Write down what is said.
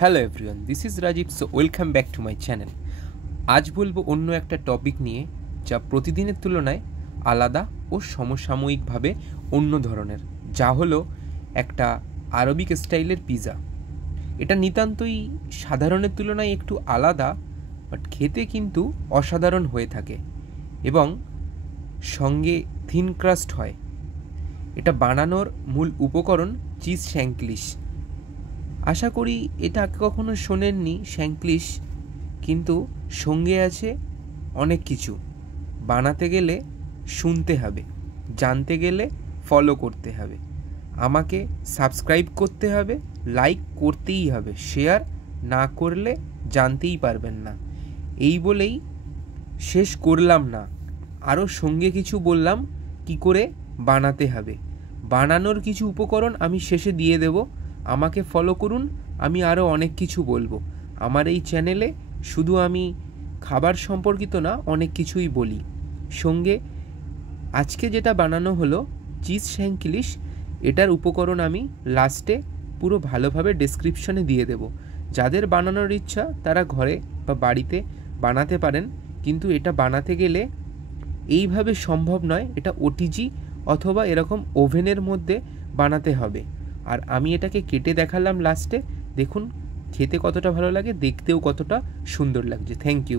Hello everyone, this is Rajib. So welcome back to my channel. আজ বলবো অন্য একটা টপিক নিয়ে, যা প্রতিদিনের তুলনায় আলাদা ও সমসাময়িকভাবে অন্য ধরনের, যা হলো একটা আরবিক স্টাইলের পিৎজা। এটা নিতান্তই সাধারণের তুলনায় একটু আলাদা, বাট খেতে কিন্তু অসাধারণ হয়ে থাকে এবং সঙ্গে থিন ক্রাস্ট হয়। এটা বানানোর মূল উপকরণ চিজ শ্যাঙ্কলিশ। আশা করি এটা আগে কখনো শোনেননি শ্যাঙ্কলিশ, কিন্তু সঙ্গে আছে অনেক কিছু। বানাতে গেলে শুনতে হবে, জানতে গেলে ফলো করতে হবে, আমাকে সাবস্ক্রাইব করতে হবে, লাইক করতেই হবে, শেয়ার না করলে জানতেই পারবেন না। এই বলেই শেষ করলাম না, আরও সঙ্গে কিছু বললাম কি করে বানাতে হবে। বানানোর কিছু উপকরণ আমি শেষে দিয়ে দেব, আমাকে ফলো করুন। আমি আরও অনেক কিছু বলবো আমার এই চ্যানেলে। শুধু আমি খাবার সম্পর্কিত না, অনেক কিছুই বলি। সঙ্গে আজকে যেটা বানানো হলো চিজ শ্যাঙ্কলিশ, এটার উপকরণ আমি লাস্টে পুরো ভালোভাবে ডেসক্রিপশনে দিয়ে দেব। যাদের বানানোর ইচ্ছা তারা ঘরে বা বাড়িতে বানাতে পারেন, কিন্তু এটা বানাতে গেলে এইভাবে সম্ভব নয়। এটা ওটিজি অথবা এরকম ওভেনের মধ্যে বানাতে হবে। আর আমি এটাকে কেটে দেখালাম লাস্টে, দেখুন খেতে কতটা ভালো লাগে, দেখতেও কতটা সুন্দর লাগছে। Thank you.